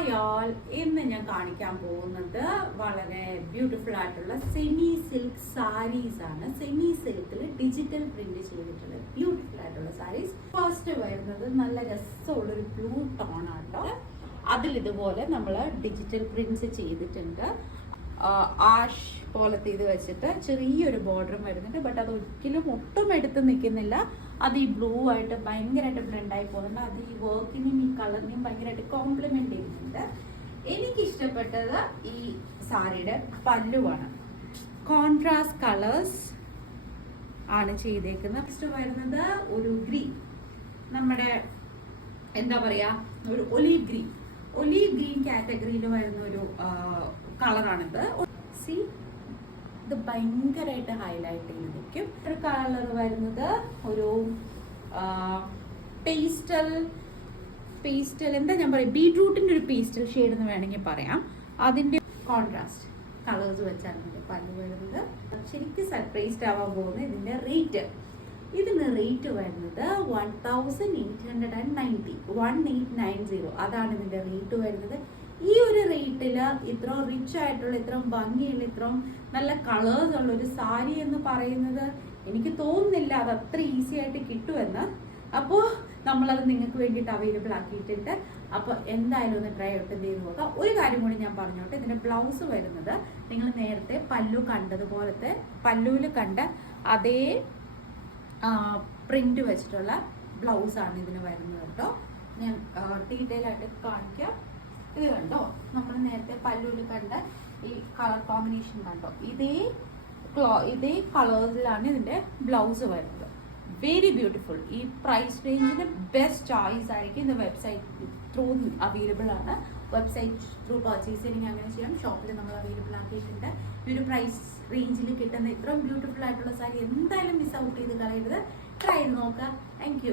Hi all, ഇന്ന് ഞാൻ കാണിക്കാൻ പോകുന്നത് വളരെ ബ്യൂട്ടിഫുൾ ആയിട്ടുള്ള സെമി സിൽക്ക് സാരീസ് ആണ്. സെമി സിൽക്കിൽ ഡിജിറ്റൽ പ്രിന്റ് ചെയ്തിട്ടുള്ള ബ്യൂട്ടിഫുൾ ആയിട്ടുള്ള സാരീസ്. ഫസ്റ്റ് വരുന്നത് നല്ല രസമുള്ളൊരു ബ്ലൂ ടോൺ ആട്ടോ. അതിൽ ഇതുപോലെ നമ്മൾ ഡിജിറ്റൽ പ്രിന്റ്സ് ചെയ്തിട്ടുണ്ട്. ആഷ് പോലത്തെ ഇത് വെച്ചിട്ട് ചെറിയൊരു ബോർഡറും വരുന്നുണ്ട്. ബട്ട് അത് ഒരിക്കലും ഒട്ടും എടുത്ത് നിൽക്കുന്നില്ല. അത് ഈ ബ്ലൂ ആയിട്ട് ഭയങ്കരമായിട്ട് ബ്ലെൻഡായി പോകുന്നുണ്ട്. അത് ഈ വർക്കിനെയും ഈ കളറിനെയും ഭയങ്കരമായിട്ട് കോംപ്ലിമെന്റ് ചെയ്യുന്നുണ്ട്. എനിക്കിഷ്ടപ്പെട്ടത് ഈ സാരിയുടെ പല്ലുവാണ്. കോൺട്രാസ്റ്റ് കളേഴ്സ് ആണ് ചെയ്തേക്കുന്നത്. നെക്സ്റ്റ് വരുന്നത് ഒരു ഗ്രീൻ, നമ്മുടെ എന്താ പറയാ, ഒരു ഒലീവ് ഗ്രീൻ കാറ്റഗറിയിൽ വരുന്ന ഒരു കളറാണിത്. സി, ഇത് ഭയങ്കരമായിട്ട് ഹൈലൈറ്റ് ചെയ്ത് നിൽക്കും. ഒരു കളർ വരുന്നത് ഒരു പേസ്റ്റൽ എന്താ ഞാൻ പറയാം, ബീട്രൂട്ടിന്റെ ഒരു പേസ്റ്റൽ ഷെയ്ഡ് എന്ന് വേണമെങ്കിൽ പറയാം. അതിന്റെ കോൺട്രാസ്റ്റ് കളേഴ്സ് വെച്ചാണ് ഇതിന്റെ പല്ല് വരുന്നത്. ശരിക്കും സർപ്രൈസ്ഡ് ആവാൻ പോകുന്നത് ഇതിന്റെ റേറ്റ്. ഇതിന് റേറ്റ് വരുന്നത് 1890 അതാണ് ഇതിന്റെ റേറ്റ് വരുന്നത്. ഈ ഒരു റേറ്റിൽ ഇത്രയും റിച്ച് ആയിട്ടുള്ള, ഇത്രയും ഭംഗിയുള്ള, ഇത്രയും നല്ല കളേഴ്സ് ഉള്ള ഒരു സാരി എന്ന് പറയുന്നത് എനിക്ക് തോന്നുന്നില്ല അത് അത്ര ഈസി ആയിട്ട് കിട്ടുമെന്ന്. അപ്പോൾ നമ്മളത് നിങ്ങൾക്ക് വേണ്ടിയിട്ട് അവൈലബിൾ ആക്കിയിട്ടുണ്ട്. അപ്പോൾ എന്തായാലും ഒന്ന് ട്രൈ ഔട്ട് ചെയ്ത് നോക്കാം. ഒരു കാര്യം കൂടി ഞാൻ പറഞ്ഞോട്ടെ, ഇതിന്റെ ബ്ലൗസ് വരുന്നത് നിങ്ങൾ നേരത്തെ പല്ലു കണ്ടതുപോലത്തെ, പല്ലുവിൽ കണ്ട അതേ പ്രിന്റ് വെച്ചിട്ടുള്ള ബ്ലൗസാണ് ഇതിന് വരുന്നത് കേട്ടോ. ഞാൻ ഡീറ്റെയിൽ ആയിട്ട് കാണിക്കാം. ഇത് കണ്ടോ, നമ്മൾ നേരത്തെ പല്ലുവിൽ കണ്ട ഈ കളർ കോമ്പിനേഷൻ കണ്ടോ, ഇതേ കളേഴ്സിലാണ് ഇതിന്റെ ബ്ലൗസ് വരുന്നത്. Very beautiful. ഈ പ്രൈസ് റേഞ്ചിന് ബെസ്റ്റ് ചോയ്സ് ആയിരിക്കും. ഇത് വെബ്സൈറ്റ് ത്രൂ അവൈലബിൾ ആണ്. വെബ്സൈറ്റ് ത്രൂ പർച്ചേസ് ചെയ്യണമെങ്കിൽ അങ്ങനെ ചെയ്യാം. ഷോപ്പിൽ നമ്മൾ അവൈലബിൾ ആക്കിയിട്ടുണ്ട്. ഈ ഒരു പ്രൈസ് റേഞ്ചിൽ കിട്ടുന്ന ഇത്രയും ബ്യൂട്ടിഫുൾ ആയിട്ടുള്ള സാരി എന്തായാലും മിസ് ഔട്ട് ചെയ്ത് കളയരുത്. ട്രൈ ചെയ്ത് നോക്കാം. Thank you.